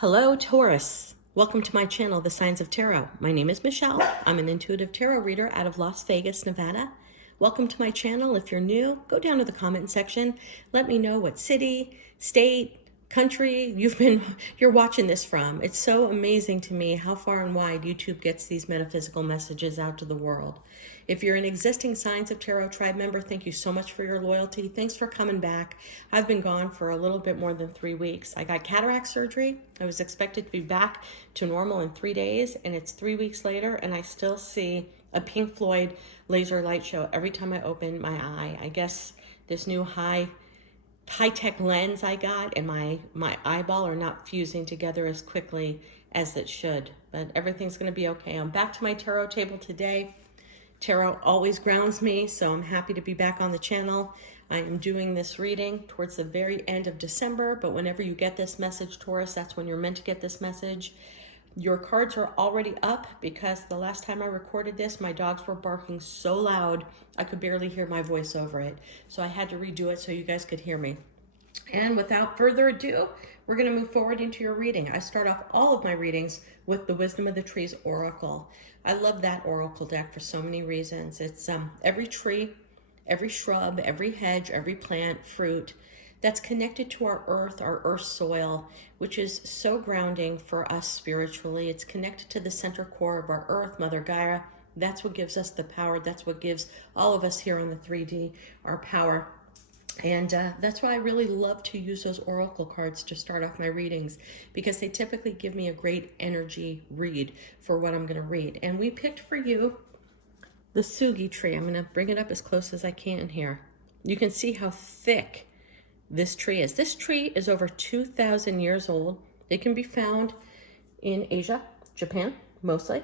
Hello, Taurus. Welcome to my channel, The Signs of Tarot. My name is Michelle. I'm an intuitive tarot reader out of Las Vegas, Nevada. Welcome to my channel. If you're new, go down to the comment section. Let me know what city, state, country you're watching this from. It's so amazing to me how far and wide YouTube gets these metaphysical messages out to the world. If you're an existing Signs of Tarot tribe member, thank you so much for your loyalty. Thanks for coming back. I've been gone for a little bit more than 3 weeks. I got cataract surgery. I was expected to be back to normal in 3 days, and it's 3 weeks later, and I still see a Pink Floyd laser light show every time I open my eye. I guess this new high-tech lens I got and my eyeball are not fusing together as quickly as it should, but everything's going to be okay. I'm back to my tarot table today. Tarot always grounds me, so I'm happy to be back on the channel. I am doing this reading towards the very end of December, but whenever you get this message, Taurus, that's when you're meant to get this message. Your cards are already up because the last time I recorded this, my dogs were barking so loud, I could barely hear my voice over it. So I had to redo it so you guys could hear me. And without further ado, we're going to move forward into your reading. I start off all of my readings with the Wisdom of the Trees Oracle. I love that Oracle deck for so many reasons. It's every tree, every shrub, every hedge, every plant, fruit that's connected to our earth soil, which is so grounding for us spiritually. It's connected to the center core of our earth, Mother Gaia. That's what gives us the power. That's what gives all of us here on the 3D our power. And that's why I really love to use those oracle cards to start off my readings, because they typically give me a great energy read for what I'm going to read. And we picked for you the Sugi tree. I'm going to bring it up as close as I can here. You can see how thick this tree is. This tree is over 2,000 years old. It can be found in Asia, Japan, mostly.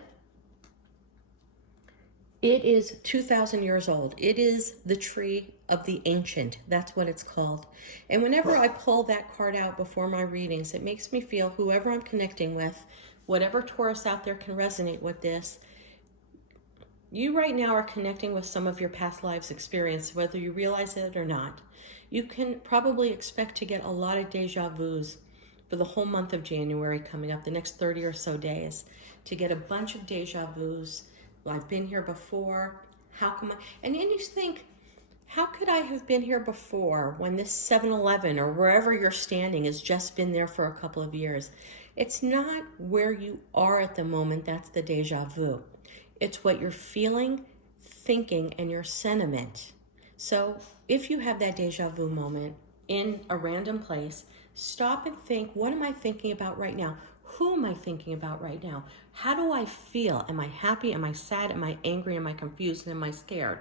It is 2,000 years old. It is the tree of the ancient. That's what it's called. And whenever I pull that card out before my readings, it makes me feel whoever I'm connecting with, whatever Taurus out there can resonate with this, you right now are connecting with some of your past lives experience, whether you realize it or not. You can probably expect to get a lot of deja vus for the whole month of January coming up, the next 30 or so days, to get a bunch of deja vus. Well, I've been here before. How come I? And then you think, how could I have been here before when this 7-Eleven or wherever you're standing has just been there for a couple of years? It's not where you are at the moment that's the deja vu. It's what you're feeling, thinking, and your sentiment. So if you have that deja vu moment in a random place, stop and think, what am I thinking about right now? Who am I thinking about right now? How do I feel? Am I happy? Am I sad? Am I angry? Am I confused? Am I scared?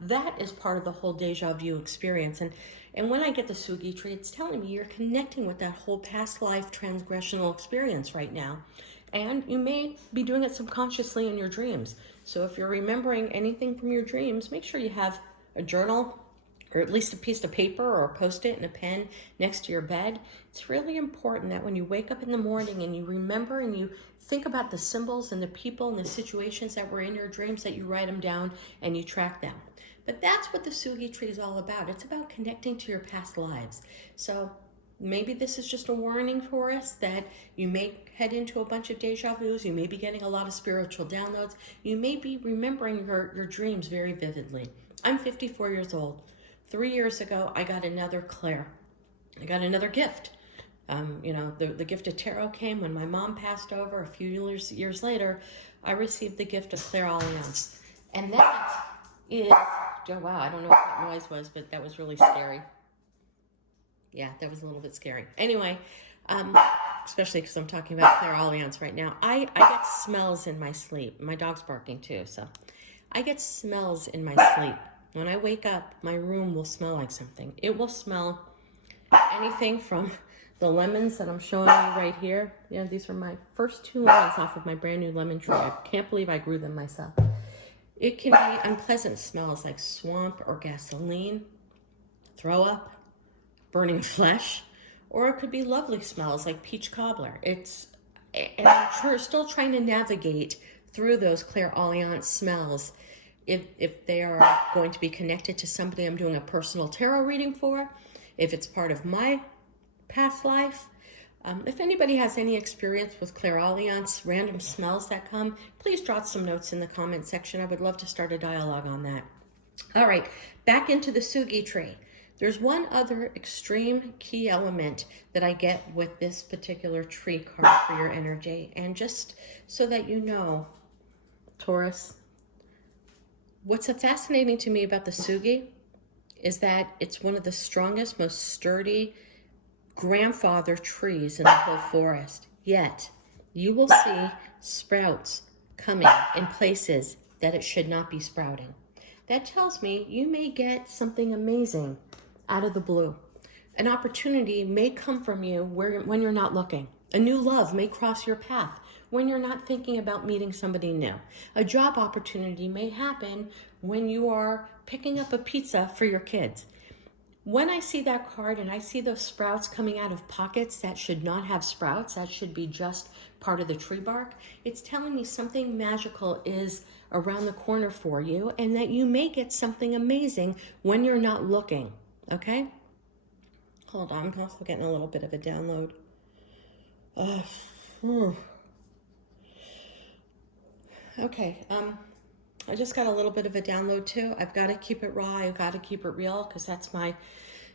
That is part of the whole deja vu experience. And when I get the Sugi tree, it's telling me you're connecting with that whole past life transgressional experience right now. And you may be doing it subconsciously in your dreams. So if you're remembering anything from your dreams, make sure you have a journal, or at least a piece of paper or a Post-it and a pen next to your bed. It's really important that when you wake up in the morning and you remember and you think about the symbols and the people and the situations that were in your dreams, that you write them down and you track them. But that's what the Sugi tree is all about. It's about connecting to your past lives. So maybe this is just a warning for us that you may head into a bunch of deja vus. You may be getting a lot of spiritual downloads. You may be remembering your dreams very vividly. I'm 54 years old. 3 years ago, I got another Claire. I got another gift. The gift of tarot came when my mom passed over. A few years later, I received the gift of Clairvoyant. And that is, oh wow, I don't know what that noise was, but that was really scary. Yeah, that was a little bit scary. Anyway, especially because I'm talking about Clairvoyance right now. I get smells in my sleep. My dog's barking too, so I get smells in my sleep. When I wake up, my room will smell like something. It will smell anything from the lemons that I'm showing you right here. Yeah, these are my first 2 lemons off of my brand new lemon tree. I can't believe I grew them myself. It can be unpleasant smells like swamp or gasoline, throw up, burning flesh, or it could be lovely smells like peach cobbler. And I'm still trying to navigate through those clairvoyant smells. If they are going to be connected to somebody I'm doing a personal tarot reading for, if it's part of my past life, If anybody has any experience with clairvoyance, random smells that come, please drop some notes in the comment section. I would love to start a dialogue on that. All right, back into the Sugi tree. There's one other extreme key element that I get with this particular tree card for your energy. And just so that you know, Taurus, what's fascinating to me about the Sugi is that it's one of the strongest, most sturdy grandfather trees in the whole forest. Yet, you will see sprouts coming in places that it should not be sprouting. That tells me you may get something amazing out of the blue. An opportunity may come from you when you're not looking. A new love may cross your path when you're not thinking about meeting somebody new. A job opportunity may happen when you are picking up a pizza for your kids. When I see that card and I see those sprouts coming out of pockets that should not have sprouts, that should be just part of the tree bark, it's telling me something magical is around the corner for you and that you may get something amazing when you're not looking, okay? Hold on, I'm also getting a little bit of a download. Okay, I just got a little bit of a download too. I've got to keep it raw. I've got to keep it real because that's my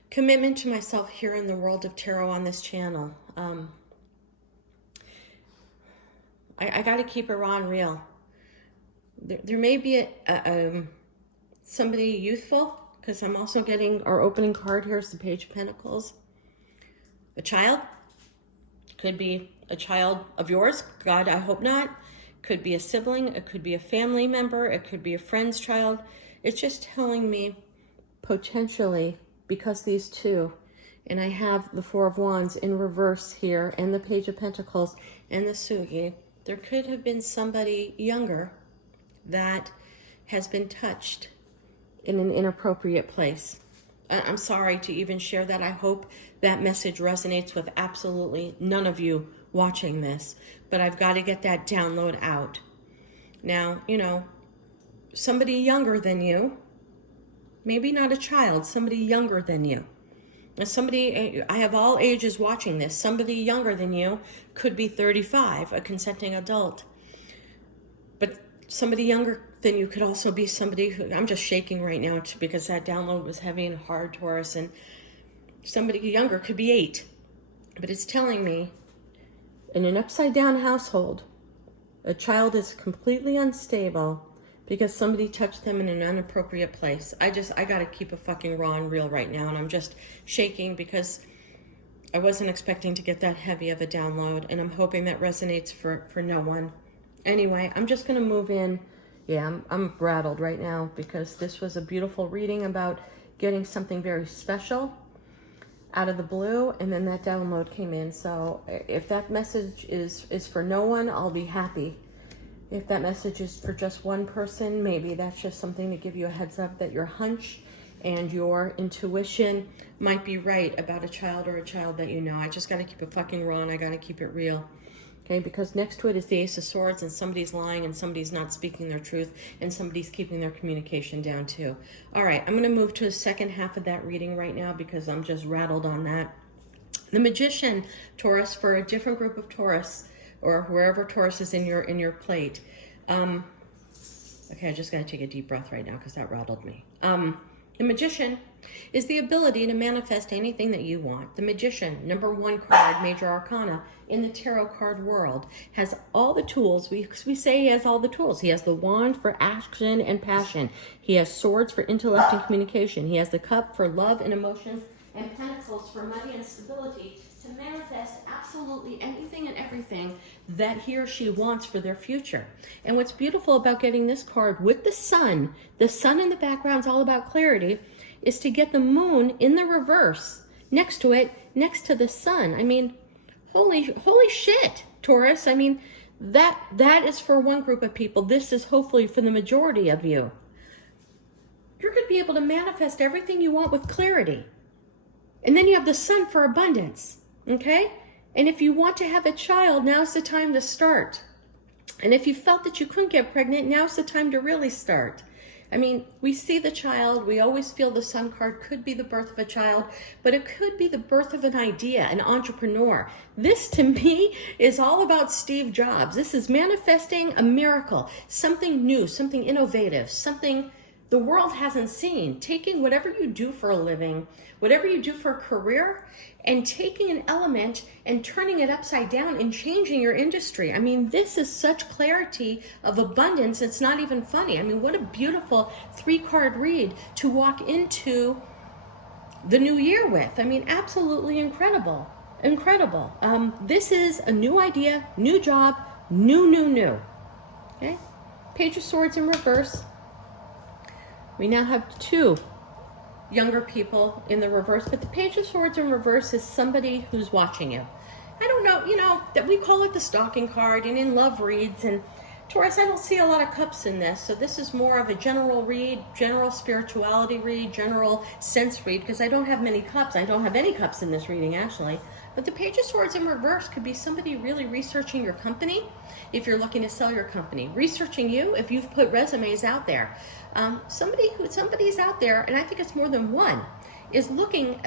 commitment to myself here in the world of tarot on this channel. I got to keep it raw and real. There may be somebody youthful because I'm also getting our opening card here is the Page of Pentacles. A child. Could be a child of yours. God, I hope not. Could be a sibling, it could be a family member, it could be a friend's child. It's just telling me potentially, because these two, and I have the Four of Wands in reverse here, and the Page of Pentacles, and the Sugi, there could have been somebody younger that has been touched in an inappropriate place. I'm sorry to even share that. I hope that message resonates with absolutely none of you watching this, but I've got to get that download out. Now, you know, somebody younger than you, maybe not a child, somebody younger than you. And somebody, I have all ages watching this, somebody younger than you could be 35, a consenting adult. But somebody younger than you could also be somebody who, I'm just shaking right now because that download was heavy and hard, Taurus, and somebody younger could be 8. But it's telling me in an upside down household, a child is completely unstable because somebody touched them in an inappropriate place. I got to keep it fucking raw and real right now. And I'm just shaking because I wasn't expecting to get that heavy of a download. And I'm hoping that resonates for no one. Anyway, I'm just going to move in. Yeah, I'm rattled right now because this was a beautiful reading about getting something very special out of the blue, and then that download came in. So if that message is for no one, I'll be happy. If that message is for just one person, maybe that's just something to give you a heads up that your hunch and your intuition might be right about a child or a child that you know. I just got to keep it fucking raw and I got to keep it real. Okay, because next to it is the Ace of Swords, and somebody's lying and somebody's not speaking their truth and somebody's keeping their communication down too. All right, I'm going to move to the second half of that reading right now because I'm just rattled on that. The Magician, Taurus, for a different group of Taurus, or wherever Taurus is in your plate. Okay, I just got to take a deep breath right now because that rattled me. The Magician is the ability to manifest anything that you want. The Magician, number 1 card, Major Arcana, in the tarot card world, has all the tools. We say he has all the tools. He has the wand for action and passion. He has swords for intellect and communication. He has the cup for love and emotions, and pentacles for money and stability to manifest absolutely anything and everything that he or she wants for their future. And what's beautiful about getting this card with the sun in the background is all about clarity, is to get the moon in the reverse next to it, next to the sun. I mean, holy shit, Taurus. I mean, that is for one group of people. This is hopefully for the majority of you. You're going to be able to manifest everything you want with clarity. And then you have the sun for abundance, okay? And if you want to have a child, now's the time to start. And if you felt that you couldn't get pregnant, now's the time to really start. I mean, we see the child, we always feel the sun card could be the birth of a child, but it could be the birth of an idea, an entrepreneur. This to me is all about Steve Jobs. This is manifesting a miracle, something new, something innovative, something the world hasn't seen. Taking whatever you do for a living, whatever you do for a career, and taking an element and turning it upside down and changing your industry. I mean, this is such clarity of abundance, it's not even funny. I mean, what a beautiful 3-card read to walk into the new year with. I mean, absolutely incredible. Incredible. This is a new idea, new job, new. Okay? Page of Swords in reverse. We now have 2 younger people in the reverse, but the Page of Swords in reverse is somebody who's watching you. I don't know, that we call it the stalking card and in love reads, and Taurus, I don't see a lot of cups in this, so this is more of a general read, general spirituality read, general sense read, because I don't have many cups. I don't have any cups in this reading, actually. But the Page of Swords in reverse could be somebody really researching your company, if you're looking to sell your company. Researching you, if you've put resumes out there. Somebody's out there, and I think it's more than one, is looking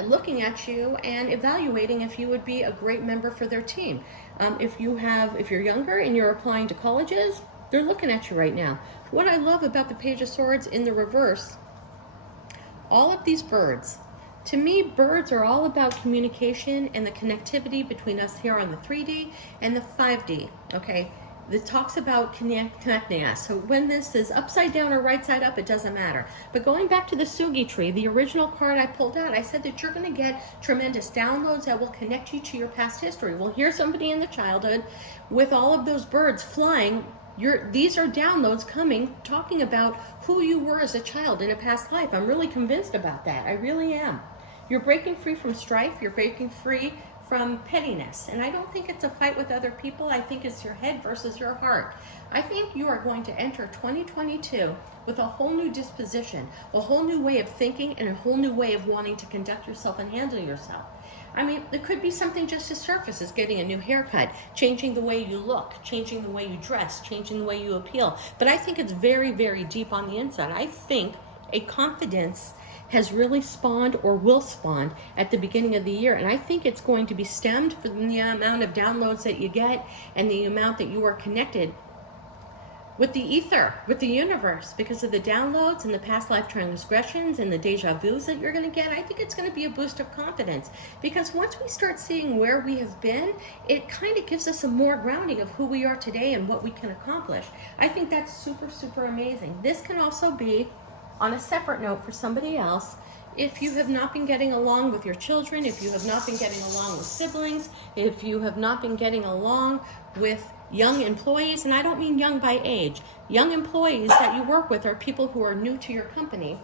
at you and evaluating if you would be a great member for their team. If you're younger and you're applying to colleges, they're looking at you right now. What I love about the Page of Swords in the reverse, all of these birds, to me, birds are all about communication and the connectivity between us here on the 3D and the 5D, okay? It talks about connecting us. So when this is upside down or right side up, it doesn't matter. But going back to the Sugi tree, the original card I pulled out, I said that you're going to get tremendous downloads that will connect you to your past history. Well, here's somebody in the childhood with all of those birds flying. These are downloads coming, talking about who you were as a child in a past life. I'm really convinced about that. I really am. You're breaking free from strife. You're breaking free from pettiness. And I don't think it's a fight with other people. I think it's your head versus your heart. I think you are going to enter 2022 with a whole new disposition, a whole new way of thinking, and a whole new way of wanting to conduct yourself and handle yourself. I mean, it could be something just as surface as getting a new haircut, changing the way you look, changing the way you dress, changing the way you appeal. But I think it's very, very deep on the inside. I think a confidence has really spawned or will spawn at the beginning of the year. And I think it's going to be stemmed from the amount of downloads that you get and the amount that you are connected with the ether, with the universe, because of the downloads and the past life transgressions and the deja vus that you're going to get. I think it's going to be a boost of confidence, because once we start seeing where we have been, it kind of gives us a more grounding of who we are today and what we can accomplish. I think that's super, super amazing. This can also be, on a separate note for somebody else, if you have not been getting along with your children, if you have not been getting along with siblings, if you have not been getting along with young employees, and I don't mean young by age, young employees that you work with are people who are new to your company,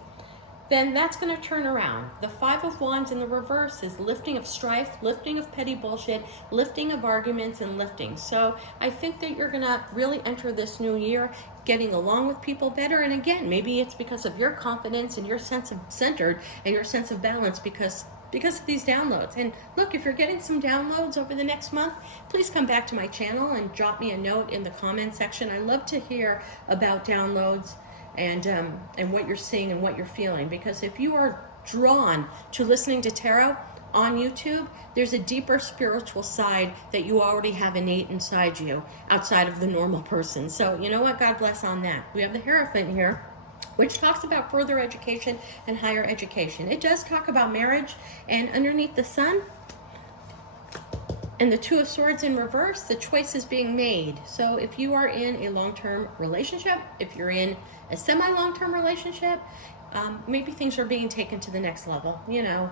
then that's going to turn around. The 5 of Wands in the reverse is lifting of strife, lifting of petty bullshit, lifting of arguments, and lifting. So I think that you're going to really enter this new year getting along with people better. And again, maybe it's because of your confidence and your sense of centered and your sense of balance because of these downloads. And look, if you're getting some downloads over the next month, please come back to my channel and drop me a note in the comment section. I love to hear about downloads and what you're seeing and what you're feeling, because if you are drawn to listening to tarot on YouTube, there's a deeper spiritual side that you already have innate inside you, outside of the normal person. So you know what? God bless on that. We have the Hierophant here, which talks about further education and higher education. It does talk about marriage, and underneath the sun and the 2 of Swords in reverse, the choice is being made. So if you are in a long-term relationship, if you're in a semi-long-term relationship, maybe things are being taken to the next level. You know,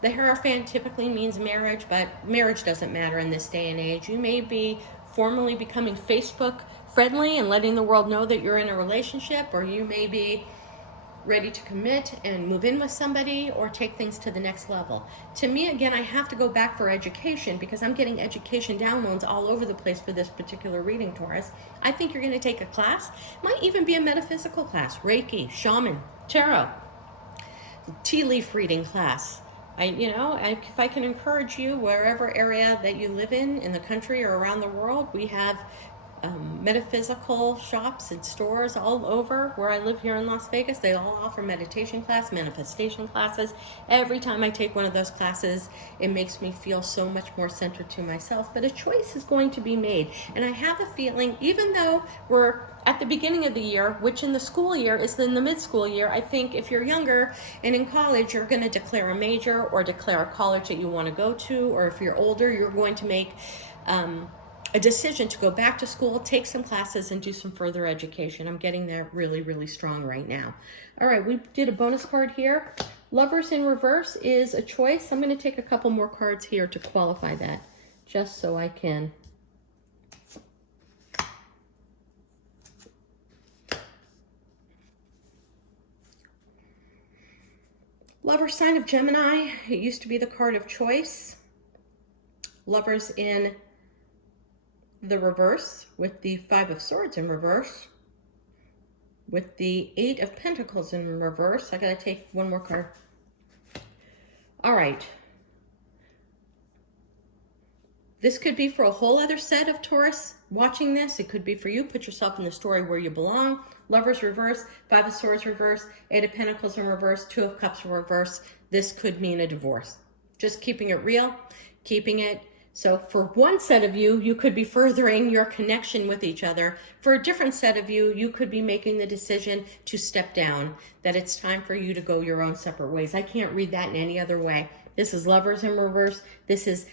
the Hierophant typically means marriage, but marriage doesn't matter in this day and age. You may be formally becoming Facebook friendly and letting the world know that you're in a relationship, or you may be ready to commit and move in with somebody or take things to the next level. To me, again, I have to go back for education, because I'm getting education downloads all over the place for this particular reading, Taurus. I think you're going to take a class, might even be a metaphysical class, Reiki, shaman, tarot, tea leaf reading class. If I can encourage you, wherever area that you live in the country or around the world, we have metaphysical shops and stores all over where I live here in Las Vegas. They all offer meditation class, manifestation classes. Every time I take one of those classes, it makes me feel so much more centered to myself. But a choice is going to be made. And I have a feeling, even though we're at the beginning of the year, which in the school year is in the mid-school year, I think if you're younger and in college, you're going to declare a major or declare a college that you want to go to. Or if you're older, you're going to make a decision to go back to school, take some classes, and do some further education. I'm getting there really, really strong right now. All right, we did a bonus card here. Lovers in reverse is a choice. I'm going to take a couple more cards here to qualify that, just so I can. Lover sign of Gemini. It used to be the card of choice. Lovers in the reverse with the Five of Swords in reverse, with the Eight of Pentacles in reverse. I gotta take one more card. All right. This could be for a whole other set of Taurus watching this. It could be for you. Put yourself in the story where you belong. Lovers reverse, Five of Swords reverse, Eight of Pentacles in reverse, Two of Cups in reverse. This could mean a divorce. Just keeping it real, keeping it. So for one set of you, you could be furthering your connection with each other. For a different set of you, you could be making the decision to step down, that it's time for you to go your own separate ways. I can't read that in any other way. This is lovers in reverse. This is,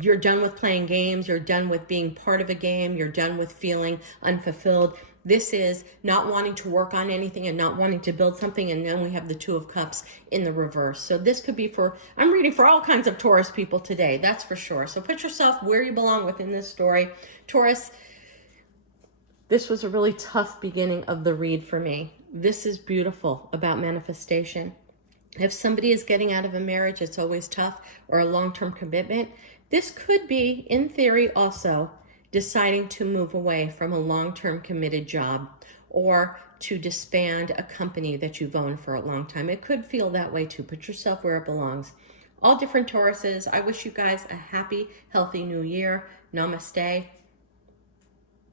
you're done with playing games. You're done with being part of a game. You're done with feeling unfulfilled. This is not wanting to work on anything and not wanting to build something. And then we have the Two of Cups in the reverse. So this could be for, I'm reading for all kinds of Taurus people today, that's for sure. So put yourself where you belong within this story. Taurus, this was a really tough beginning of the read for me. This is beautiful about manifestation. If somebody is getting out of a marriage, it's always tough, or a long-term commitment. This could be, in theory, also deciding to move away from a long-term committed job or to disband a company that you've owned for a long time. It could feel that way too. Put yourself where it belongs. All different Tauruses, I wish you guys a happy, healthy new year. Namaste.